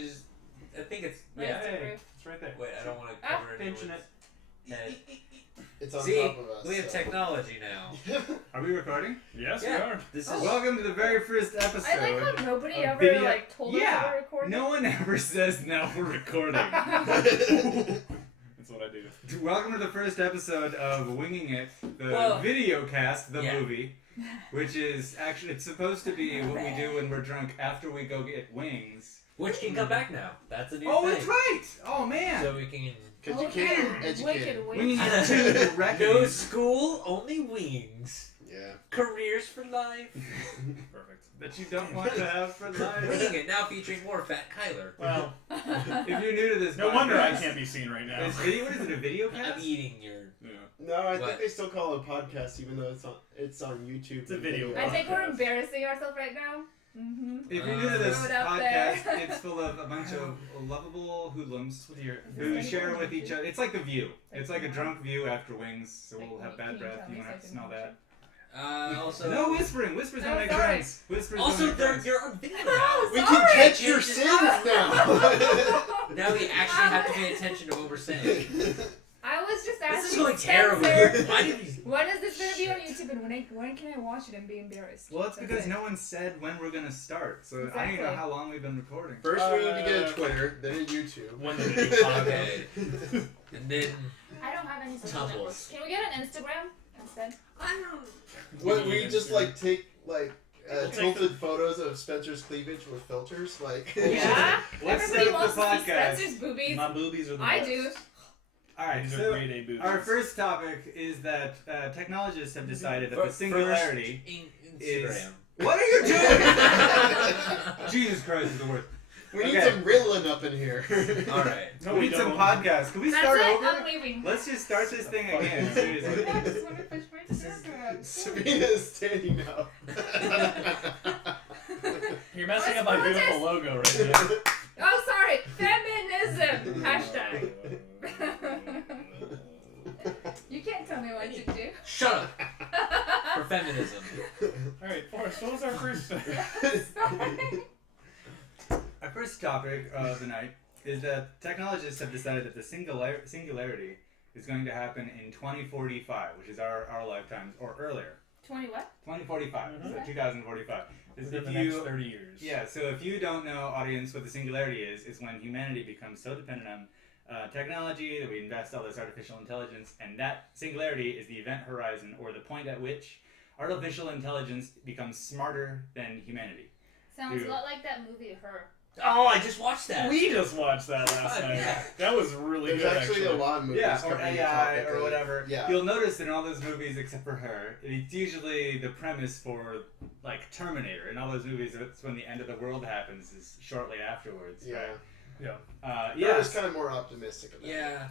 is, I think it's, Hey, it's right there. Wait, I don't want to cover anyone's head. It's on See, top of us. we have technology now. Are we recording? Yes, Yeah. we are. This is Welcome to the very first episode. I like how nobody of ever video- like told us Yeah, we were recording. no one ever says now we're recording. That's what I do. Welcome to the first episode of Winging It, the Well, video cast, the yeah. movie, which is actually, it's supposed to be what we do when we're drunk after we go get wings. which can come back now. That's a new Oh, thing. that's right! Oh, man! So we can Because you can't educate. Wicked, Winging wicked. It 2, the reckoning. no school, only wings. Yeah. Careers for life. Perfect. That you don't want to have for life. Winging It now featuring more Fat Kyler. Well, If you're new to this no podcast, wonder I can't be seen right now. What is it, a video cast? I'm eating your. Yeah. No, I What? think they still call it a podcast, even though it's on YouTube. It's a video I think we're podcast. embarrassing ourselves right now. Mm-hmm. If you're new to this Throw it out podcast, there. it's full of a bunch of lovable hoodlums who share with each other. It's like the View. It's like a drunk View after wings, so we'll have bad breath. You won't have to smell that. Also. No whispering. Whispers don't No, make sorry. friends. Whispers Also, don't make friends. you're on video now. Oh, We sorry. can catch your Change it. sins now. Now we actually have to pay attention to what we're saying. I was just asking. This is going Spencer, terrible. Why did we? When is this gonna be on YouTube, and when can I watch it and be embarrassed? Well, it's That's because it. no one said when we're gonna start, so I don't even know Exactly. how long we've been recording. First, we need to get a Twitter, then a YouTube. When the video Okay. And then I don't have any social Tumbles. networks. Can we get an Instagram instead? I don't. What we just like take We'll take tilted photos of Spencer's cleavage with filters, like. Yeah. Let's Everybody start wants the to see podcast. Spencer's boobies. My boobies are the I best. do. Alright, These are so grade A boobies. our first topic is that technologists have decided that the First singularity is... Instagram. What are you doing? Jesus Christ is the worst. We need Okay. some riddling up in here. All right. No, we we need some don't. podcasts. Can we That's start it. over? I'm leaving. Let's just start this thing again. Seriously. I just want to finish my Instagram. Sabina is standing up. You're messing up Let's my beautiful protest. logo right now. Oh, sorry. Feminism. Hashtag. You can't tell me what to do. Shut up. For feminism. Alright, Forrest, what was our first thing? Sorry. Our first topic of the night is that technologists have decided that the singularity is going to happen in 2045, which is our lifetimes, or earlier. 20 what? 2045, so Okay. 2045. Within the next 30 years. Yeah, so if you don't know, audience, what the singularity is when humanity becomes so dependent on technology that we invest all this artificial intelligence, and that singularity is the event horizon, or the point at which artificial intelligence becomes smarter than humanity. Sounds Dude. a lot like that movie, Her. Oh, I just watched that. We just watched that last night. Yeah. That was really There's good, actually a lot of movies Yeah, or covering the AI, topic or of- whatever. Yeah. You'll notice in all those movies, except for Her, it's usually the premise for, like, Terminator. In all those movies, that's when the end of the world happens, is shortly afterwards, Yeah. right? Yeah. I was Yes. kind of more optimistic about it. Yeah.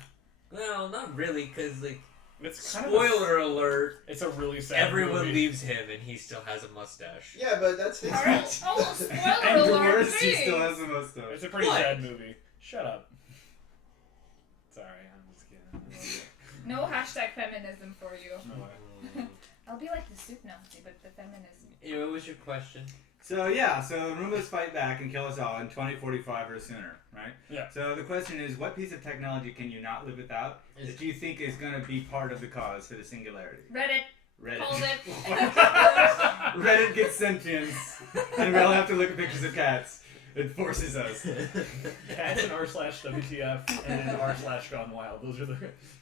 Well, not really, because, like, It's kind of spoiler alert, it's a really sad everyone movie. leaves him and he still has a mustache. Yeah, but that's his Alright. fault. Oh, spoiler And the alert. worst, he please. still has the mustache. It's a pretty What? sad movie. Shut up. Sorry, I'm just kidding. No hashtag feminism for you. No way. I'll be like the soup Nazi, but the feminism. Yeah, what was your question? So Roombas fight back and kill us all in 2045 or sooner, right? Yeah. So the question is, what piece of technology can you not live without that you think is going to be part of the cause for the singularity? Reddit. Reddit. Hold it. Reddit gets sentience, and we all have to look at pictures of cats. It forces us. Cats and r/WTF and then r/Gone Wild. Those are the.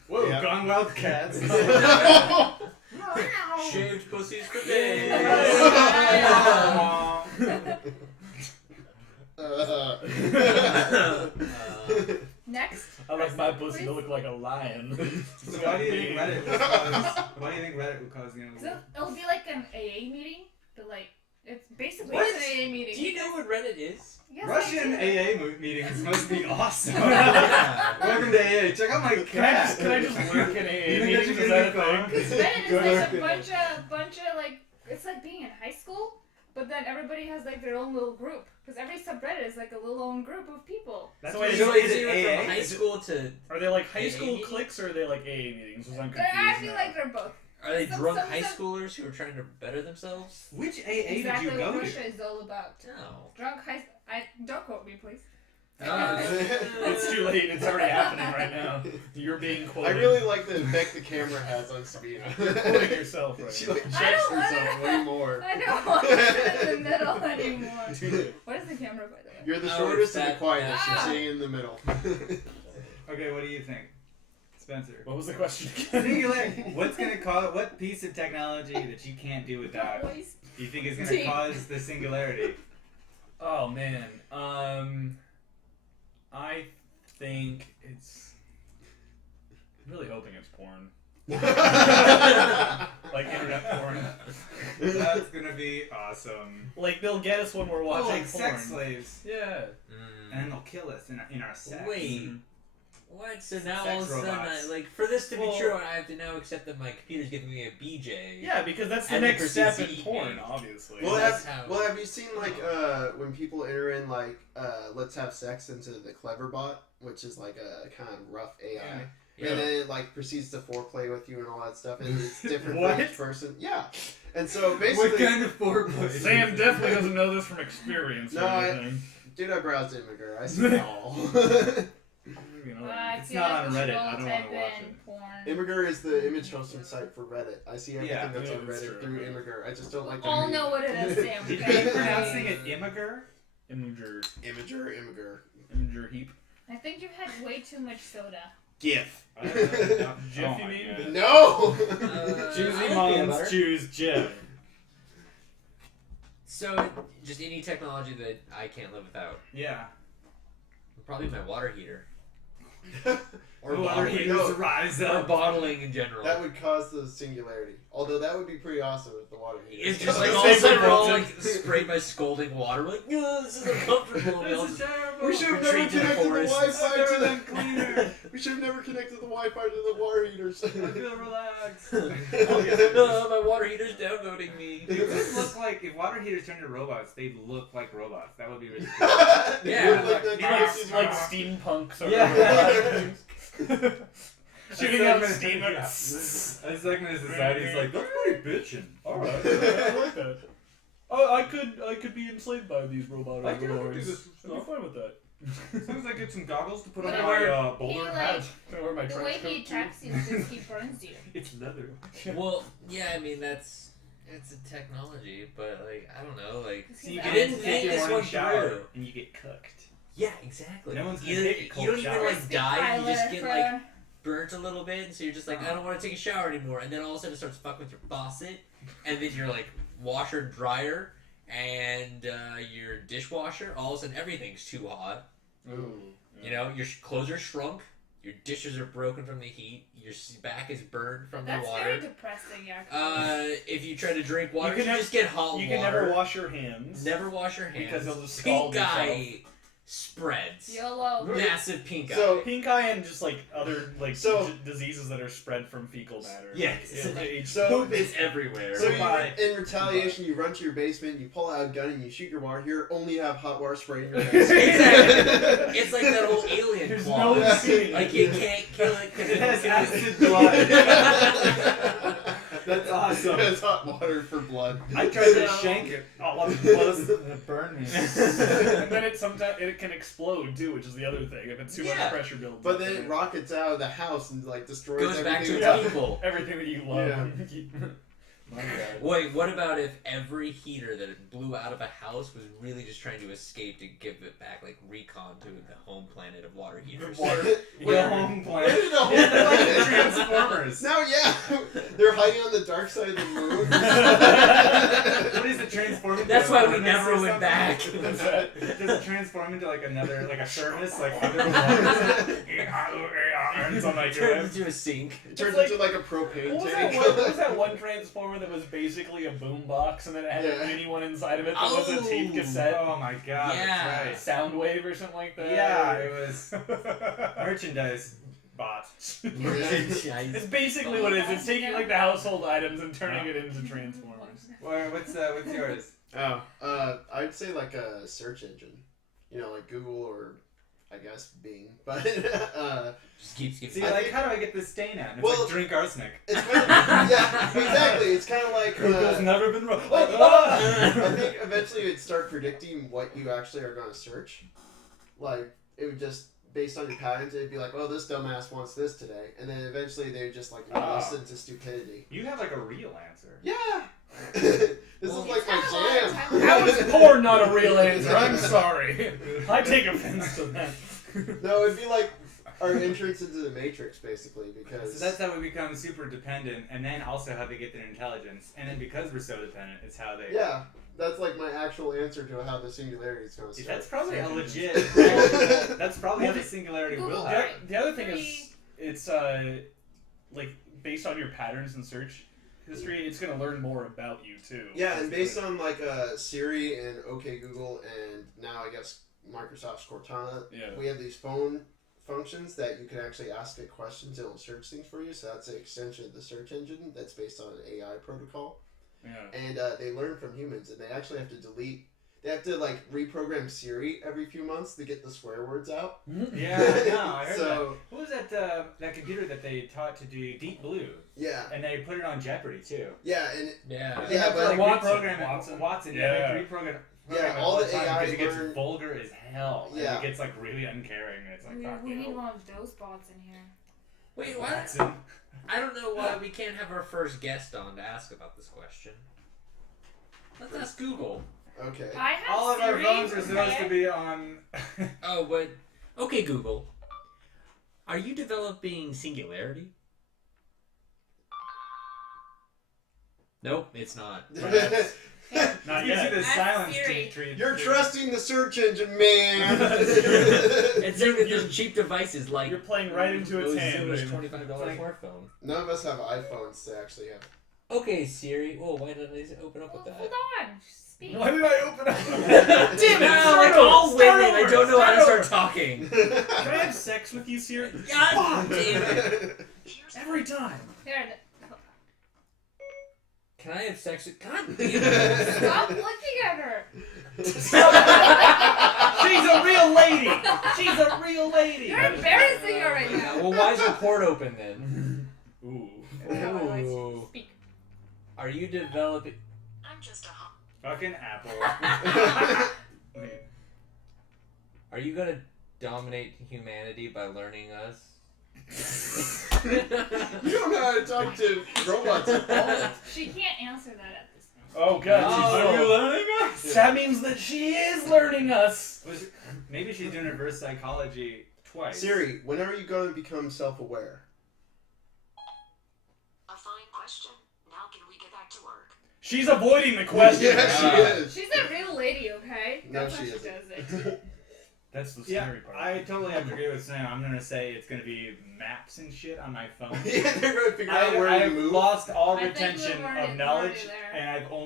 Whoa, Yeah. Gone Wild cats. Shaved pussies for days. Next. I like my Please. pussy to look like a lion. So why do you think Reddit would cause? Why do you think Reddit would cause the end of the So world? it'll be like an AA meeting, but like it's basically What? an AA meeting. Do you know what Reddit is? Yes, I Russian do. AA meetings must be awesome. Yeah. Welcome to AA. Check out my cat. Can I just lurk in AA You think meetings? that's Is a that a good thing? Reddit Good is like a looking. bunch of like it's like being in high school, but then everybody has like their own little group because every subreddit is like a little own group of people. That's So what wait, you So say is to it AA? from high school to... Are they like high AA school meetings? cliques or are they like AA meetings? 'Cause I'm I confused feel now. like they're both. Are they Some- drunk some- high some- schoolers who are trying to better themselves? Which AA Exactly did you what go Russia to? is all about. No. Drunk high. Don't quote me, please. It's too late. It's already happening right now. You're being I quoted. really like the effect the camera has on Sabina. You're quoting yourself right She now. like I checks don't herself way more. I don't want to sit in the middle anymore. What is the camera, by the way? You're the Oh, shortest and the that- quietest. Ah. You're sitting in the middle. Okay, what do you think, Spencer? What was the question again? Singularity. What's gonna cause? What piece of technology that you can't do without? Voice. Do you think is gonna Team. cause the singularity? Oh man, I think it's. I'm really hoping it's porn, like internet porn. That's gonna be awesome. Like they'll get us when we're Oh, watching like porn. sex slaves, Yeah. and then they'll kill us in our sex. Wait. What? So now Sex all of a sudden, robots. like, for this to be Well- true, I have to now accept that my computer's giving me a BJ. Yeah, because that's the And they next step proceed in to eat porn, me. obviously. Well, That's have, how- have you seen like when people enter in like let's have sex into the Clever Bot, which is like a kind of rough AI, Yeah. and then it like proceeds to foreplay with you and all that stuff, and it's different What? for each person. Yeah, and so basically, of foreplay? Sam definitely doesn't know this from experience or No, anything. dude, I browsed Immigrant. I see it all. You know, I It's feel not like on we should Reddit. all I don't type wanna watch in it. porn. Immigrant is the image hosting site for Reddit. I see everything Yeah, that's yeah, on that's Reddit true. through Immigrant. I just don't like to All read. know what it is, Sam. Did you Okay? keep pronouncing it Imager? Imager Immigrant. heap. I think you've had way too much soda. GIF. Jif, Oh you my mean? God. No. Choosy I like moms peanut butter. choose Jim. So, just any technology that I can't live without. Yeah. Probably my water heater. Or Water bottling. heaters No. rise Or up. bottling in general. That would cause the singularity. Although that would be pretty awesome with the water heater. It's just Like like all of a sudden we're all Stapleton. like sprayed by scalding water. We're like, no, this is uncomfortable. And we all This is just terrible. We should have never retreat to the connected the forest. Wi-Fi Better to than the cleaner. We should have never connected the Wi-Fi to the water heaters. I feel relaxed. My water heater's downvoting me. They would look like, if water heaters turned into robots, they'd look like robots. That would be really cool. Yeah. Like the Nazis Like were- steampunk sort Yeah. of. Shooting out steam. Yeah. A segment of society's like, that's pretty bitchin'. Alright, I like that. Oh, I could be enslaved by these robot I can do overlords. this. I'd be fine with that. As soon as I get some goggles to put on But my he, bowler like, hat. Can I wear my The trench way he coat, too? attacks you is just he burns you. It's leather. Well, yeah, I mean, it's a technology, but, like, I don't know, like, He's So you out. get didn't in, think take your this morning one shower, through. and you get cooked. yeah, exactly. No one's gonna you, take a you cold don't even, shower. like, Crispy die, you just pilot get, for- like, burnt a little bit, and so you're just like, I Uh-huh. don't want to take a shower anymore, and then all of a sudden it starts fucking with your faucet, and then your, like, washer, dryer, and your dishwasher, all of a sudden everything's too hot. Ooh. You know, your clothes are shrunk, your dishes are broken from the heat, your back is burned from That's the very water. depressing, actually. If you try to drink water, you, can never- just get hot You water. can never wash your hands. Never wash your hands. Because you'll just Pink scald eye spreads. YOLO. Massive pink eye. So Pink eye and just like other like So- diseases that are spread from fecal matter. Yes. So- Poop is everywhere. So Goodbye. in retaliation, you run to your basement, you pull out a gun, and you shoot your water heater. Only you have hot water spray in your hands. Exactly. It's like that whole alien There's clause. no escape. Like you can't kill it because It has it acid blood. That's awesome. It's hot water for blood. I tried to shank it. All of the blood burned me. And then it can explode too, which is the other thing. If it's too Yeah. much pressure builds. But up then in it it. rockets out of the house and like destroys goes back everything. to that's- its people. Everything that you love. Yeah. My God. Wait, what about if every heater that it blew out of a house was really just trying to escape to give it back, like recon to the home planet of water heaters? Where- The where- home where planet. did the whole planet? Transformers. Now, yeah, they're hiding on the dark side of the moon. What is it transform into? That's why we Oneness never or went something? back. Does it transform into like another, like a service, like underwater? And it's on like your Turns into a sink. It turns like- into like a propane What was, tank. what was that one transformer that was basically a boombox and then it had Yeah. a mini one inside of it that was a tape Oh. cassette? Oh my god, Yeah. that's Soundwave or something like that? Yeah, it was merchandise bot. It's basically what it is. It's taking like the household items and turning it into Transformers. What's yours? Oh, I'd say like a search engine. You know, like Google or I guess Bing. But Just keeps See, I like, think- how do I get this stain out? And it's Well- like drink arsenic. it's kind of yeah, exactly. It's kind of like Google's never been wrong. like, Ah! I think eventually it'd start predicting what you actually are going to search. Like it would just, based on your patterns, it'd be like, oh, this dumbass wants this today. And then eventually they would just like listen to stupidity. You have like a real answer. Yeah! This Well, is like It's not a lot my of jam. time. How is porn not a real answer? I'm sorry. I take offense to that. No, it'd be like our entrance into the Matrix, basically, because... So that's how we become super dependent, and then also how they get their intelligence. And then because we're so dependent, it's how they... Yeah, that's like my actual answer to how the singularity is going to start. That's probably a legit... that's probably how the singularity will Google happen. it. The other thing is, it's like based on your patterns and search history, it's gonna learn more about you too. Yeah, and based on like Siri and OK Google, and now I guess Microsoft's Cortana, we have these phone functions that you can actually ask it questions. It'll search things for you. So that's an extension of the search engine that's based on an AI protocol. Yeah. And they learn from humans, and they actually have to delete. They have to like reprogram Siri every few months to get the swear words out. Yeah, I know. I heard So- that. What was that? That computer that they taught to do Deep Blue, Yeah, and they put it on Jeopardy too. yeah, and Yeah. They Yeah, have to but like Watson. reprogram it. Watson, Yeah. yeah, they reprogram. Yeah, it all the the time AI because it gets learn- vulgar as hell. Yeah. And it gets like really uncaring. And it's like, fuck We need you. one of those bots in here. Wait, what? Watson. I don't know why we can't have our first guest on to ask about this question. Let's ask Google. okay. I have All of our Siri, phones are supposed okay? to be on. Oh, but okay, Google. Are you developing Singularity? Nope, it's not. Not You see yet. the Ask silence Siri. tree. You're trusting the search engine, man. It's saying that there's cheap devices like You're playing right into its hand. Zillow's Right? $25 Like- smartphone. None of us have iPhones to actually have. Okay, Siri. Oh, why didn't I open up with Well, that? hold on. Speak. Why did I open up? Damn it! Start Like over, all start women, I over, don't know how to start start talking. Can I have sex with you, Siri? God damn it! Every time. Here, Can I have sex with? God damn it! stop looking at her. She's a real lady. She's a real lady. You're embarrassing her right now. Well, why is your port open then? Ooh. Ooh. Speak. Are you developing? I'm just a hot. Fucking Apple. Are you gonna dominate humanity by learning us? You don't know how to talk to robots at all. She can't answer that at this time. Oh god. Oh. Are you learning us? That means that she is learning us. Maybe she's doing reverse psychology twice. Siri, when are you going to become self-aware? A fine question. Now can we get back to work? She's avoiding the question. Yeah, she is. She's a real lady, okay? No, That's she how she isn't. does it. That's the Yeah, scary part. I totally have to agree with Sam. I'm gonna say it's gonna be maps and shit on my phone. Yeah, they're going to figure out where I've to move. lost all I think retention we're already of knowledge, there. and all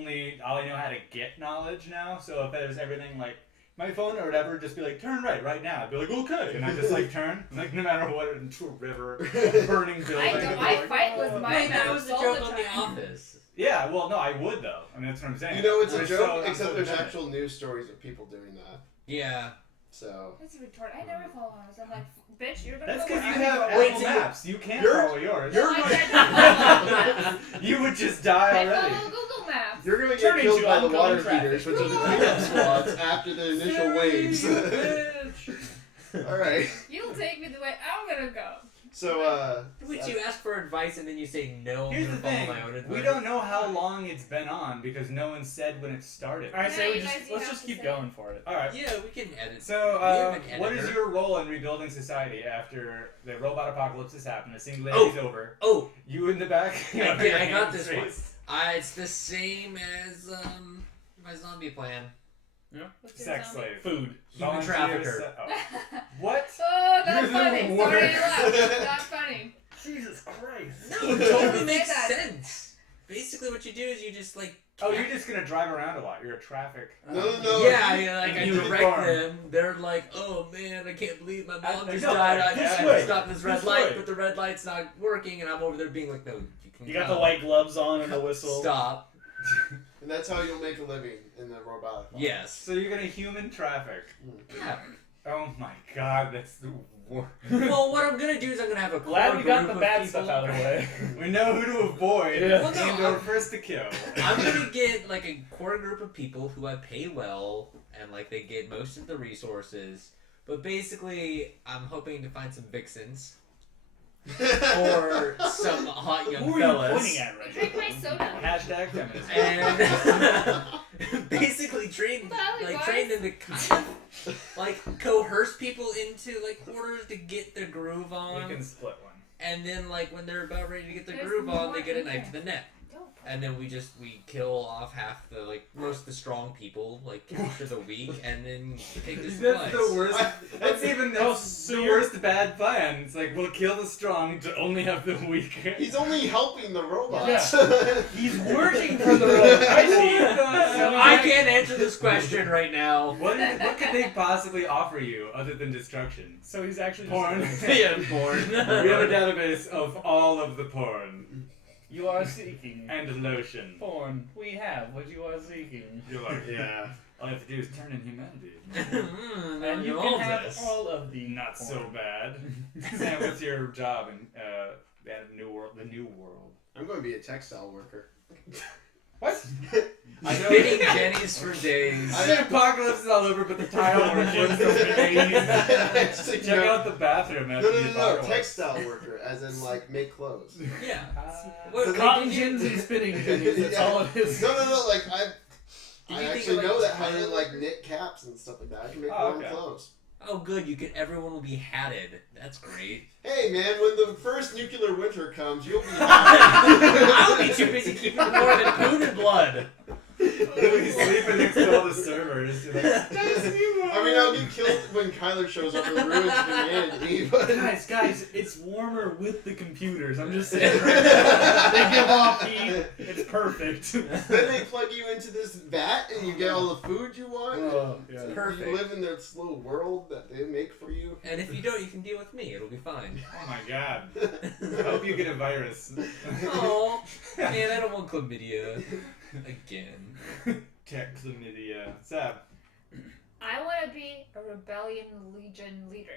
I know how to get knowledge now. So if there's everything like my phone or whatever, just be like, turn right now. I'd be like, okay, and I just like turn, like no matter what, into a river, burning building. I fight with my Wait, that was maps the all joke the on time. The Office. Yeah, well, no, I would though. I mean, that's what I'm saying. You know, it's a I'm joke, so- I'm except so there's dependent. actual news stories of people doing that. Yeah. So. That's a retard. I never follow us. I'm like, bitch, you're gonna That's go because you where I have go. Apple Wait, so Maps. You can't you're- follow yours. No, I can't follow Maps. You would just die I already. follow Google Maps. You're going to Turn get killed into by the oncoming water traffic. heaters, which are the cleanup squads after the initial waves. Alright. You'll take me the way I'm gonna go. So, Would you ask for advice and then you say no? I'm Here's gonna the follow thing. my own advice. We don't know how long it's been on because no one said when it started. I say Yeah, we you just guys, you let's have just to keep say going for it. All right. Yeah, we can edit. So, We have an what is editor. your role in rebuilding society after the robot apocalypse has happened? The singularity's over. Oh, You in the back. I got this one. Raised. It's the same as my zombie plan. What's your Sex zombie? slave. Food. Human Volunteer trafficker. se- What? Oh, that's You're the funny. worst. Sorry, you laughed. Not funny. Jesus Christ. No, it totally Say makes that. sense. Basically, what you do is you just like. Oh, you're just gonna drive around a lot. You're a traffic. No. Yeah, like I You direct farm. them. They're like, "Oh man, I can't believe my mom just no, died. I this have way. to stop this red This light, way. but the red light's not working." And I'm over there being like, "No, you can You got the come. white gloves on and the whistle. Stop." And that's how you'll make a living in the robotic world. Yes. So you're gonna human traffic. Yeah. Oh my god, that's the worst. Well, what I'm gonna do is I'm gonna have a Glad core we got group the of bad people. stuff out of the way. We know who to avoid Yeah. Well, no, and I'm- or first to kill. I'm gonna get like a core group of people who I pay well, and like they get most of the resources. But basically, I'm hoping to find some vixens. Or some hot young Who are fellas. you pointing at right Drink now? my soda. Hashtag feminism. And basically train Valley train boys. them to kind of like coerce people into like quarters to get the groove We on. can split one. And then like when they're about ready to get the There's groove on, more they get a in knife to there. the neck. Dope. And then we kill off half the like most of the strong people, like capture the weak, and then take the supplies. That's the worst. That's even so the you're- worst bad plan. It's like we'll kill the strong to only have the weak. He's only helping the robots. He's working for the robots. I see. I can't answer this question right now. What could they possibly offer you other than destruction? So he's actually Porn. just Yeah, porn. We have a database of all of the porn You are seeking and lotion. porn. We have what you are seeking. You're like, yeah. All you have to do is turn in humanity. And you can have all of the Not porn. so bad. Sam, what's your job in the new world? The new world. I'm going to be a textile worker. What? I'm hitting Jenny's for days. The apocalypse is all over, but the tile work works still for days. Check out the bathroom No, after no, the no, no, apocalypse. textile worker, as in like make clothes. Yeah. So Cotton they- gins and spinning jennies. That's Yeah. all it is. No, like Do I you think actually of, know like, that how to tile like worker? knit caps and stuff like that. I can make Oh, warm okay. clothes. Oh, good. Everyone will be hatted. That's great. Hey man, when the first nuclear winter comes, you'll be. I'll be too busy keeping warm than food and blood. We'll be sleeping next to all the servers. You're like, I mean, I'll get killed when Kyler shows up and ruins humanity. But Guys, it's warmer with the computers. I'm just saying. They give off heat. It's perfect. then they plug you into this vat and you get all the food you want. Oh, yeah. So Perfect. You live in this little world that they make for you. And if you don't, you can deal with me. It'll be fine. oh my god. I hope you get a virus. Oh, man, I don't want chlamydia again. Tech chlamydia. Sab. I want to be a rebellion legion leader.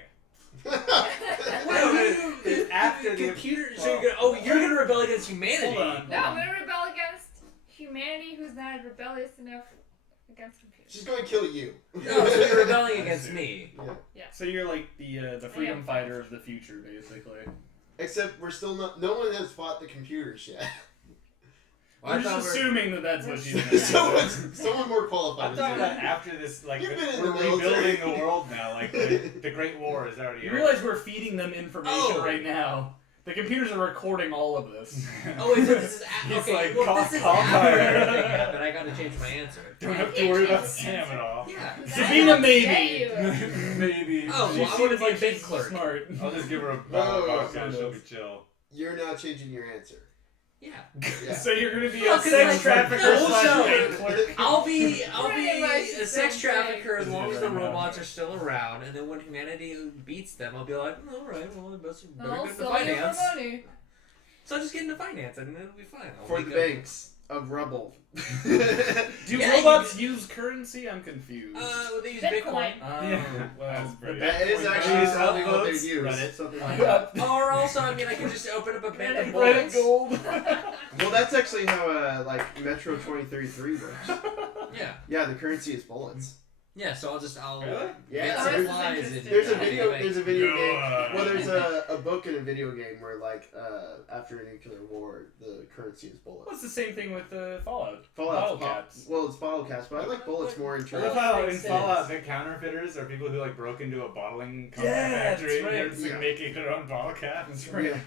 It's after the computer. So you're gonna rebel against humanity. Hold on. No, I'm gonna rebel against humanity who's not rebellious enough against computers. She's going to kill you. No, so you're rebelling against me. So you're like the freedom fighter of the future, basically. Except we're still not. No one has fought the computers yet. We're just assuming that that's what she's gonna Someone more I qualified. thought to do that it. after this, like, You've been in we're the military. rebuilding the world now. Like, the Great War is already You over. realize we're feeding them information Oh. right now. The computers are recording all of this. Oh wait, so this is He's okay. like, Well, call this is fire. after everything happened. I gotta change my answer. Don't have to worry about Sam at all. Yeah. Sabina, maybe. Maybe. Oh, She well, I seems wanna be a like big she's clerk. smart. I'll just give her a Oh, vodka. She'll be chill. You're now changing your answer. Yeah. Yeah. So you're gonna be Well, a 'cause sex like, trafficker also- slash bank clerk. I'll be Pretty much a the sex same trafficker as thing. long as the robots are still around, and then when humanity beats them, I'll be like, all right, well, I better I'll get into sell you for finance. money. So I'll just get into finance, and it'll be fine. I'll For wake the up- banks of rubble. Do Yeah, robots use currency? I'm confused. Well, they use Bitcoin. Bitcoin. Yeah. Well, That's pretty- That is Bitcoin- actually something what they upvotes, use. Reddit. Something like that. Or also, I mean, I could just open up a bank of Reddit bullets. gold. Well, that's actually how like Metro 2033 works. Yeah. Yeah, the currency is bullets. Yeah, so I'll Really? Yeah, Oh, this is supplies interesting. and- There's a Yeah, video. like- There's a video Go game. on. Well, there's a book in a video game where like after a nuclear war, the currency is bullets. Well, it's the same thing with Fallout. Fallout's Bottle caps. Well, it's bottle caps, but I like bullets more I love interesting. how in Makes sense. Fallout the counterfeiters are people who like broke into a bottling company Yeah, that's factory and they're right. just like, Yeah. making their own bottle caps. Yeah.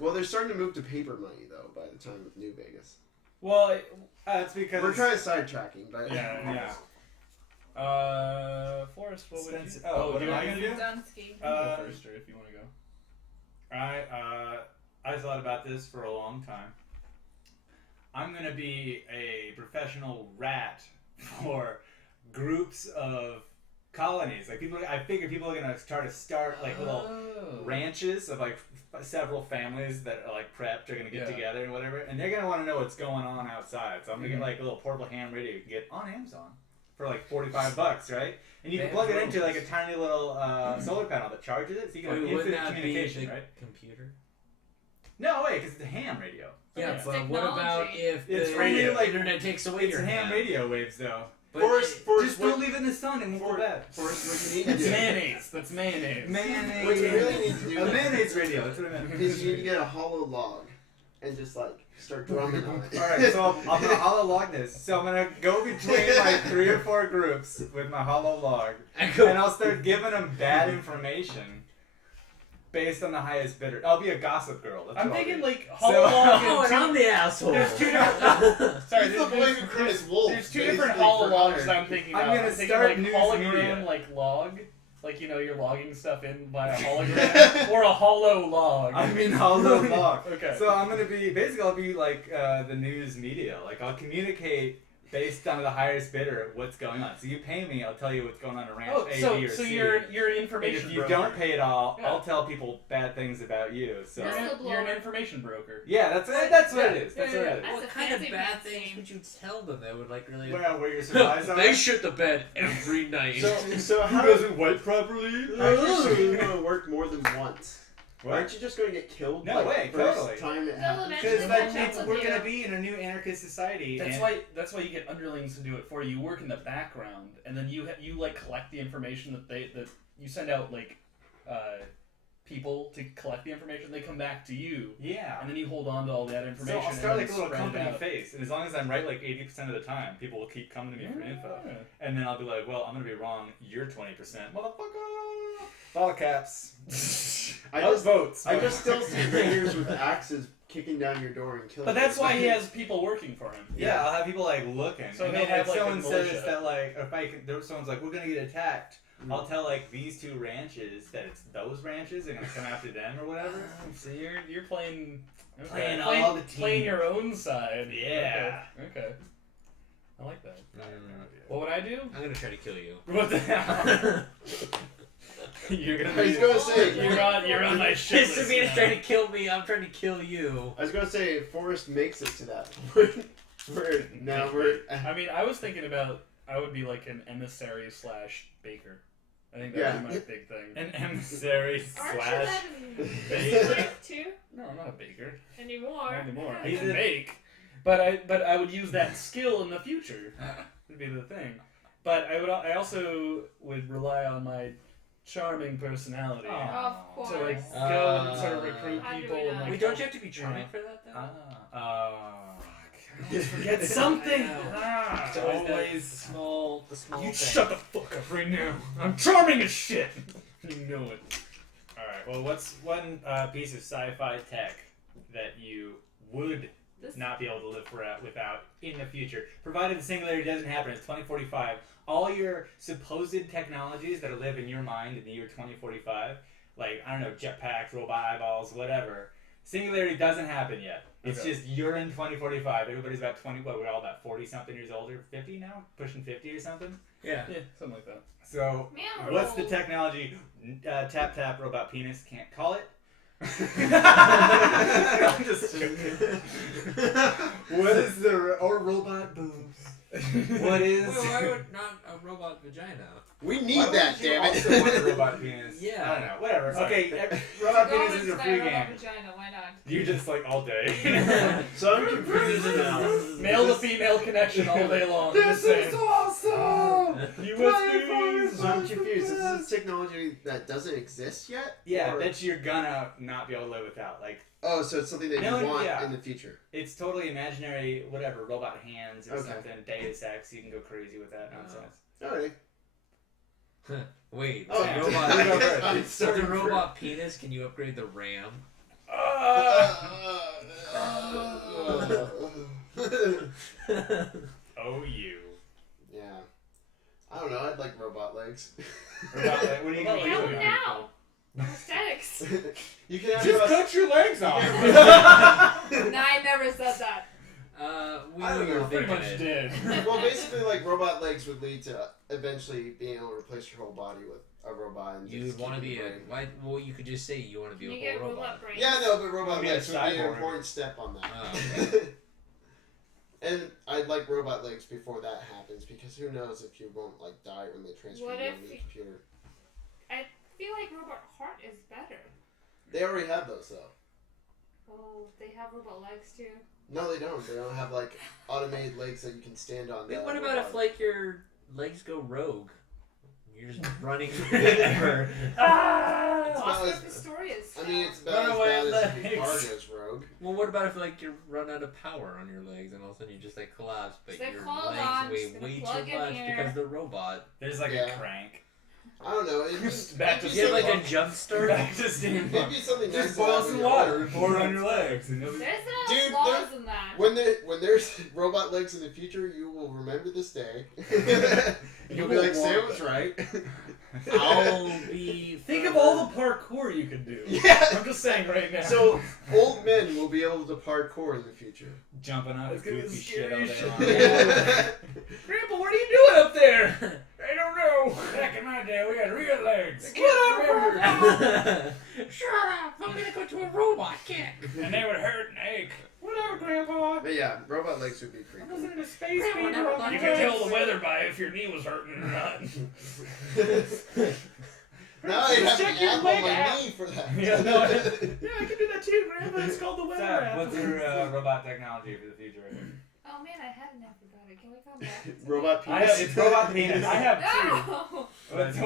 Well, they're starting to move to paper money though. By the time of New Vegas, Well, it's because we're kind of sidetracking, but yeah. Forrest, what would you? Spencer- oh, what do am you I want gonna to do? Dunsky. You go first, or if you want to go. I thought about this for a long time. I'm gonna be a professional rat for groups of colonies. Like people, I figure people are gonna start like little ranches of like several families that are like prepped are gonna get Yeah. together and whatever, and they're gonna want to know what's going on outside. So I'm gonna get like a little portable ham radio you can get on Amazon for like $45, right? And you can plug it into like a tiny little solar panel that charges it, so you can have Wait, wouldn't infinite that be communication, the right? computer? No, wait, because it's a ham radio. Yeah, It's but what about technology. if It's the radio, like, internet takes away It's your ham radio waves, though. But Forrest, Just don't leave it in the sun and won't go bad. Forrest, what you need to That's do mayonnaise. That's mayonnaise. Mayonnaise. What you really need to do A mayonnaise radio. That's what I meant. is you need to get a hollow log and just like start drumming on it. Alright, so I'm gonna hollow log this. So I'm gonna go between like 3 or 4 groups with my hollow log, and I'll start giving them bad information based on the highest bidder. I'll be a gossip girl. That's I'm what I'll thinking be. like So- hollow log Oh, and and I'm the asshole. There's two different. Sorry, He's the boy who cried his wolf. there's two different basically, hollow for logs Hunter. that I'm thinking I'm about. gonna I'm thinking start like news hologram, media. like log, like you're logging stuff in by a hologram, or a hollow log. I mean hollow log. Okay. So I'm gonna be I'll be like the news media. Like I'll communicate based on the highest bidder what's going on. So you pay me, I'll tell you what's going on around Oh, A, so B, or so C. you're an And information if you broker. don't pay it all, Yeah. I'll tell people bad things about you. So You're an information broker. yeah, that's what it is. That's what it is. That's What a kind of fancy bad fancy things name. would you tell them that would like really? Where your supplies are. They shit the bed every night. So how does it wipe properly? actually going to work more than once? What? Aren't you just going to get killed? No like, way, first totally. time it They'll happens? eventually Because catch that means up we're with gonna you. be in a new anarchist society. That's and why you get underlings to do it for you. You work in the background, and then you like collect the information that you send out like people to collect the information. They come back to you, Yeah. and then you hold on to all that So information. I'll start and like a then little spread it company out. face, and as long as I'm right like 80% of the time, people will keep coming to me for info. Yeah. And then I'll be like, well, I'm gonna be wrong. You're 20%, motherfucker. All caps. I Up just, votes. I just still see raiders with axes kicking down your door and killing But that's you. why he has people working for him. Yeah, I'll have people like looking. So and they'll then have, if like, a someone says militia. that like, if I can, someone's like, we're gonna get attacked. Mm. I'll tell like these 2 ranches that it's those ranches. They're gonna come after them or whatever. So you're playing Playing all the playing teams. your own side. Yeah. Okay. I like that. What would I do? I'm gonna try to kill you. What the hell? You're I gonna was be. going to say, You're on my shit list Misdemeanor's now. trying to kill me. I'm trying to kill you. I was going to say, if Forrest makes it to that point, we're I mean, I was thinking about I would be like an emissary / baker. I think that would be my big thing. An emissary Aren't you slash. that in baker. life too? No, I'm not a baker. Anymore. Not anymore. I He's can a- bake, but I would use that skill in the future. Would be the thing. But I also would rely on my charming personality Of course. to like go and sort of recruit How do people. we And, not? like, Wait, don't you have to be charming for that though? Forget something. It's always the small You thing. shut the fuck up right now. I'm charming as shit. You know it. Alright, well, what's one piece of sci-fi tech that you would This- not be able to live without in the future? Provided the singularity doesn't happen, it's 2045. All your supposed technologies that live in your mind in the year 2045, like, I don't know, jetpacks, robot eyeballs, whatever, singularity doesn't happen yet. It's Okay. just you're in 2045. Everybody's about 20, we're all about 40-something years older, 50 now? Pushing 50 or something? Yeah. Yeah, something like that. So, Man, what's the roll. technology? Tap tap robot penis can't call it. I'm just joking. What is the or robot boobs? What is? Well, why would not a robot vagina? we need Why that, would you damn also want a it. robot penis? Yeah. I don't know. Whatever. Sorry. Okay, robot Go penis is a with free that game. vagina, why not? You just like all day. So I'm confused now. Male to female connection all day long. Just saying. awesome. USBs. So I'm confused. Is this technology that doesn't exist yet? Yeah, Or- that you're gonna not be able to live without. Like, Oh, so it's something that No, you want yeah. in the future. it's totally imaginary, whatever, robot hands or Okay. something, Deus Ex, you can go crazy with that nonsense. Alright. Wait. Oh, the yeah. robot. You go first. I'm With sorry the for- robot penis, can you upgrade the RAM? Oh, you. Yeah. I don't know. I'd like robot legs. Robot, what are you Robot gonna legs Hell do? are now. Aesthetics. You can have Just robot- cut your legs off. Nah, I never said that. We I know don't you were know. Pretty thinking much it. did. Well, basically, like robot legs would lead to eventually being able to replace your whole body with a robot. And You just want to keep be your a brain. why? Well, you could just say you want to be You a get whole robot robot. brains. Yeah, no, but robot Be a legs would be an cyborg. important step on that. Oh. And I'd like robot legs before that happens because who knows if you won't like die when they transfer What you if on the you- computer. I feel like robot heart is better. They already have those though. Oh, they have robot legs too. No, they don't. They don't have like automated legs that you can stand on. Wait, what about if like your legs go rogue? You're just running forever. That's what the story is. I mean, it's Run about away as bad as legs. if your car goes rogue. Well, what about if like you run out of power on your legs and all of a sudden you just like collapse, but They your call legs on, weigh just gonna way plug too in much here. because they're robot. There's like Yeah. a crank. I don't know. It just Back to it'd be You have like something- a jump start. Back to steam. It'd be something nice Just to have boil when some you're water, older. pour it on your legs. And There's Dude, no flaws in that. When there's robot legs in the future, you will remember this day. You'll be will like, Sam want was that. right. I'll be. Think of all the parkour you could do. Yeah. I'm just saying right now. So old men will be able to parkour in the future. jumping out It's of gonna be goofy the shit all day scariest long. shit. Grandpa, what are you doing up there? I don't know. Back in my day, we had real legs. Shut up! I'm gonna go to a robot kick. And they would hurt and ache. Whatever, Grandpa. But yeah, robot legs would be pretty I cool. was in a space Grandpa beater. never You liked can legs. tell the weather by if your knee was hurting or not. Now I have Check to your app on leg my app. knee for that. Yeah, no, yeah, I can do that too, Grandpa. It's called the weather Sab, app. what's your robot technology for the future? Oh man, I had an app about it. Can we come back? to it? Robot I have, penis. it's robot penis. I have two. No! What's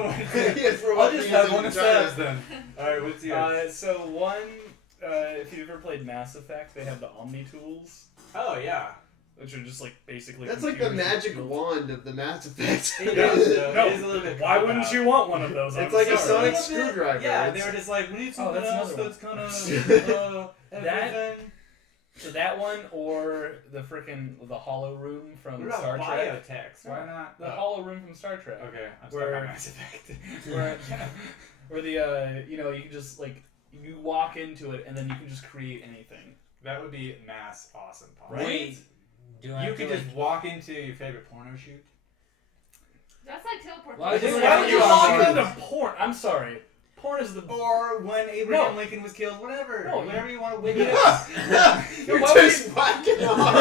Yes, robot I'll just penis have and one of vagina. Sab's then. Alright, what's yours? So one, if you've ever played Mass Effect, they have the Omni tools, Oh, yeah. which are just like basically. That's like the computers magic built- wand of the Mass Effect. It is, No, it is a little bit Why cop wouldn't out. you want one of those? It's I'm like a sorry. sonic screwdriver. Yeah, they It's- were just like, we need something that's else another that's kind of That- everything. So that one, or the Hollow Room from What Star about Trek. biotechs? Why not? The Hollow Room from Star Trek. Okay, I'm Where- stuck on Mass Effect. Where the you know, you can just like you walk into it and then you can just create anything. That would be mass awesome. Paul. Right? Wait, do I You have could to, just walk into your favorite porno shoot. That's like teleportation. Why just Why want would you you on walk board. into porn? I'm sorry. Porn is the. Or when Abraham Lincoln was killed, whatever. No, Whatever you want to when witness. You're why would just whacking off.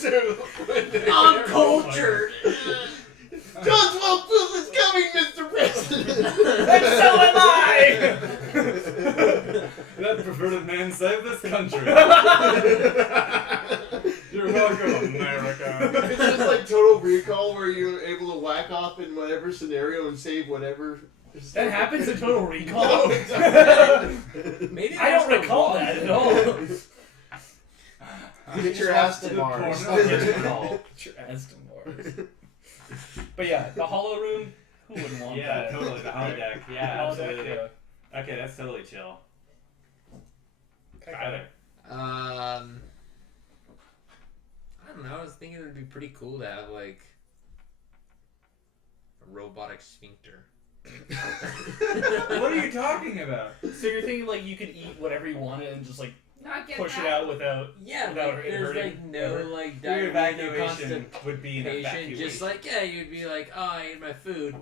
Dude, I'm cultured. John 12 Food is coming, Mr. President. And so am I! Let perverted man save this country. You're welcome, America. It's just like Total Recall where you're able to whack off in whatever scenario and save whatever. That happens in Total Recall. No, it doesn't. Maybe I don't that's the recall wrong- that at all. Get your ass to Mars. Get your ass to Mars. But yeah, the Hollow Room. Who wouldn't want Yeah, that? totally. The holodeck. Yeah, Holodeck, absolutely. yeah. Okay, that's totally chill. Okay. Tyler. I don't know. I was thinking it would be pretty cool to have like a robotic sphincter. What are you talking about? So you're thinking like you could eat whatever you wanted and just like Not get push it that. out without. Yeah, Without like, it there's hurting like no ever. like Your diarrhea, no evacuation would be an constipation. evacuation. Just like you'd be like, oh, I ate my food.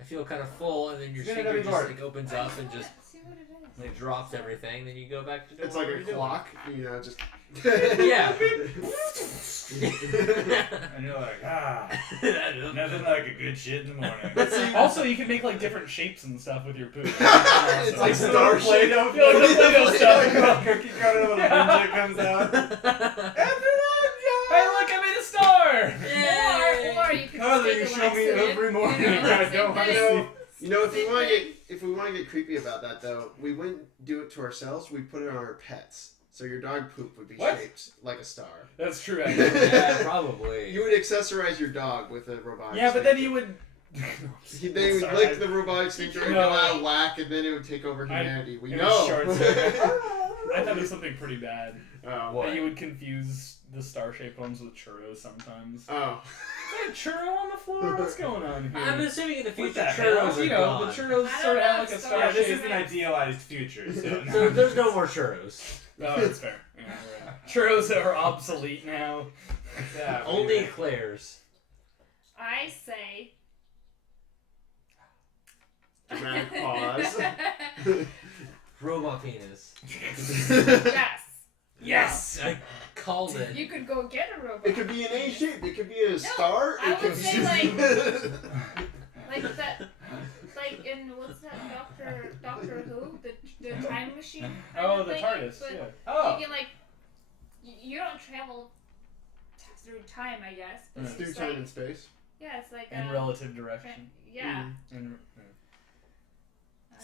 I feel kind of full, and then your You're gonna sphincter be just bored. like opens up and just See what it is. like drops everything. Then you go back to doing It's like what a you're doing. clock, you know, just. Yeah. And you're like, nothing like a good shit in the morning. Also, you can make like different shapes and stuff with your poop. It's Awesome. like Some Star little Play-Doh. Yeah, like the Play-Doh stuff. Cookie cutter with a ninja comes out. Hey, look! I made a star. Or you could Oh, just you take a show me laxative, every morning. you know, I don't same want to thing. see. You know, if we want to get creepy about that though, we wouldn't do it to ourselves. We put it on our pets. So your dog poop would be What? shaped like a star. That's true. Actually. Yeah, probably. You would accessorize your dog with a robotic. Yeah, but then sphincter. you would. They would Sorry, lick the robotic sphincter and No. go out of whack, and then it would take over humanity. We it know. was short circuit. I thought it was something pretty bad. Oh. What? That you would confuse the star-shaped ones with churros sometimes. Oh. Is there a churro on the floor? What's going on here? I'm assuming in the What future the churros hell? are You know, gone. the churros I sort of don't have know, like a it's Yeah, star this shape. is an idealized future, so. So there's no more churros. Oh, that's fair. Yeah, right. Churros are obsolete now. Yeah, Only anyway. eclairs. I say. Dramatic pause. Robot penis. Yes. Yes! I called it. You could go get a robot. It could be an A shape. It could be a star. I It could would say, be like that, like in what's that Doctor Who, the time machine. Oh, kind the of thing, TARDIS. but Yeah. Oh. You can like, you don't travel through time, I guess. But it's Through just time like, and space. yeah, it's like In relative direction. yeah. And,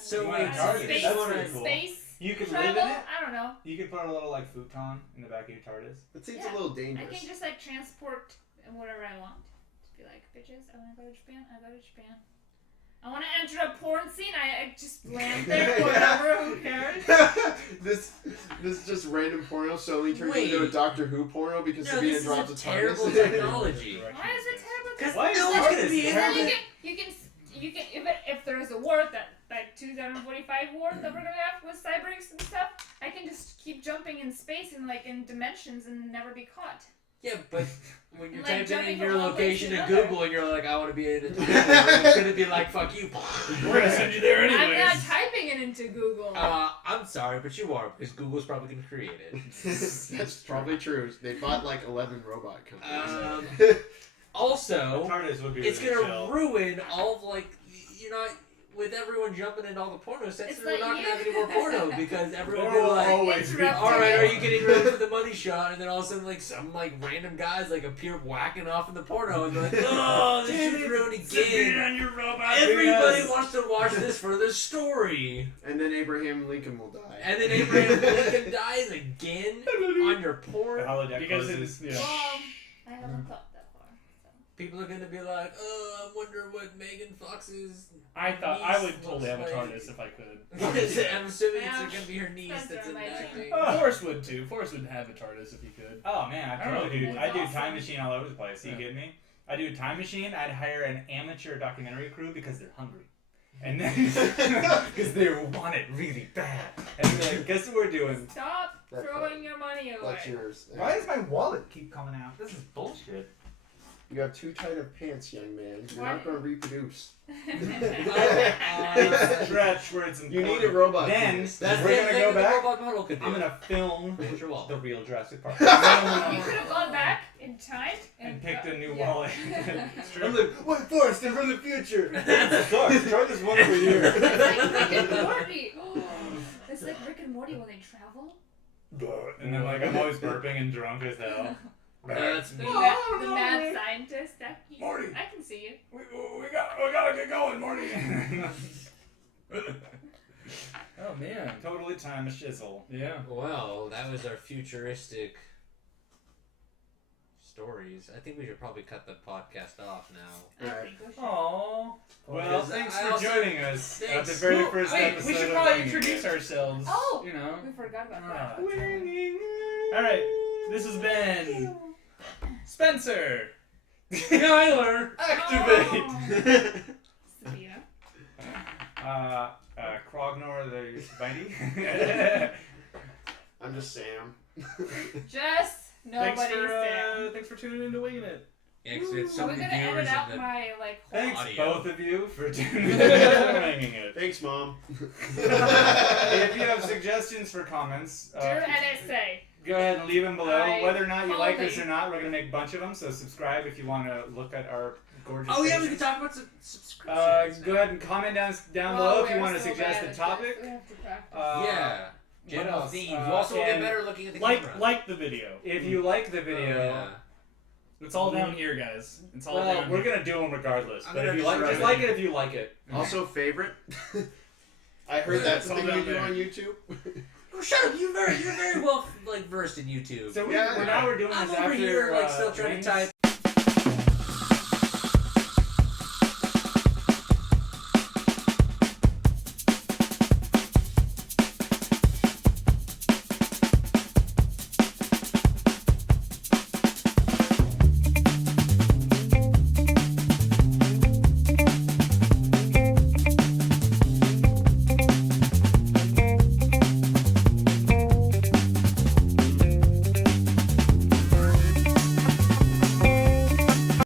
So wait, space, that's pretty cool. space You could travel. live in it. I don't know. You could put a little like futon in the back of your TARDIS. That seems Yeah. a little I dangerous. can just like transport whatever I want. Just be like, bitches, I want to go to Japan. I go to Japan. I want to enter a porn scene. I just land there. Whatever. Who cares? this just random porno suddenly turns Wait. into a Doctor Who porno because No, Sabina this drops is a a terrible TARDIS. technology. Why is it terrible? Because Why is no one's gonna TARDIS be terrible? able You can if there's a war that 2045 war that we're gonna have with cyberinks and stuff, I can just keep jumping in space and like in dimensions and never be caught. Yeah, but when you're Like typing jumping in from your one place location to in another. Google and you're like, I want to be in a it's gonna be like, fuck you. We're gonna send you there anyways. I'm not typing it into Google. I'm sorry, but you are because Google's probably gonna create it. That's probably true. They bought like 11 robot companies. Also, TARDIS would be it's really gonna chill. ruin all of like you know. With everyone jumping into all the porno sets, It's we're like not gonna you. have any more porno because everyone will There be will like, always be Interrupting. all right, are porno. you getting ready for the money shot? And then all of a sudden, like some like random guys like appear whacking off in the porno, and they're like, oh, this is ruined again. on your robot. Everybody penis. wants to watch this for the story. And then Abraham Lincoln will die. And then Abraham Lincoln dies again on your The porn. holodeck Because closes. it's, yeah. I haven't thought that far. So. People are gonna be like, oh, I wonder what Megan Fox's. I thought I would totally have a looks TARDIS if I could. I'm assuming Yeah. it's gonna be her niece Spencer that's might enacting. Forrest would too. Forrest would have a TARDIS if he could. Oh man, I I don't know. totally do. That's I do awesome. time machine all over the place. You Yeah. get me? I do time machine. I'd hire an amateur documentary crew because they're hungry, and then because they want it really bad. And they're like, guess what we're doing? Stop That throwing your money away. That's yours. Why does my wallet keep coming out? This is bullshit. You have too tight of pants, young man. You're Why? not going to reproduce. It's a stretch where it's You important. need a robot. Then penis. That's we're the gonna thing go that back. the robot model could do. I'm gonna film Look at your wallet. the real Jurassic Park. You could have gone back in time And picked a new yeah. wallet. It's true. I'm like, wait, Forrest, they're from the future. It sucks. Try this one over here. It's like Rick and Morty. It's like Rick and Morty when they travel. And then like I'm always burping and drunk as hell. That's The, me. the mad scientist. Morty. I can see you. We gotta get going, Morty. Oh man. Totally time a shizzle. Yeah. Well, that was our futuristic stories. I think we should probably cut the podcast off now. I Right. think we should. Aww. Well, Because thanks I for also- joining us at the Thanks. very Well, first wait, episode. we should of probably Winging introduce It. ourselves. Oh! You know. We forgot about Ah. that. Winging it. All right. This has been Spencer. Tyler! Activate. Sabina. Krognor the Mighty. I'm just Sam. Just nobody said. Thanks for tuning in to Winging It. Yeah, 'cause we have so Are we many gonna edit viewers out in the... my like whole Thanks Audio. both of you for tuning in to Winging It. Thanks, Mom. If you have suggestions for comments, Dear NSA? go ahead and leave them below. I Whether or not you like us fully- or not, we're gonna make a bunch of them. So subscribe if you want to look at our gorgeous. Oh yeah, we faces. can talk about some subscriptions. Go ahead and comment down Well, below if you we're want to so suggest bad a at topic. this. We have to practice. Yeah. What General else? theme. You also will get and better looking at the Like camera. the video. If you like the video, Yeah. It's all down here, guys. It's all well, down we're here. gonna do them regardless. I'm But gonna if you like, just just write like it if you like it. Also, favorite. I heard Yeah, that's it's the all thing you down do there. on YouTube. Oh, shut up! You're very well like versed in YouTube. So Yeah. now we're doing I'm this over after here like still trying Wings. to type.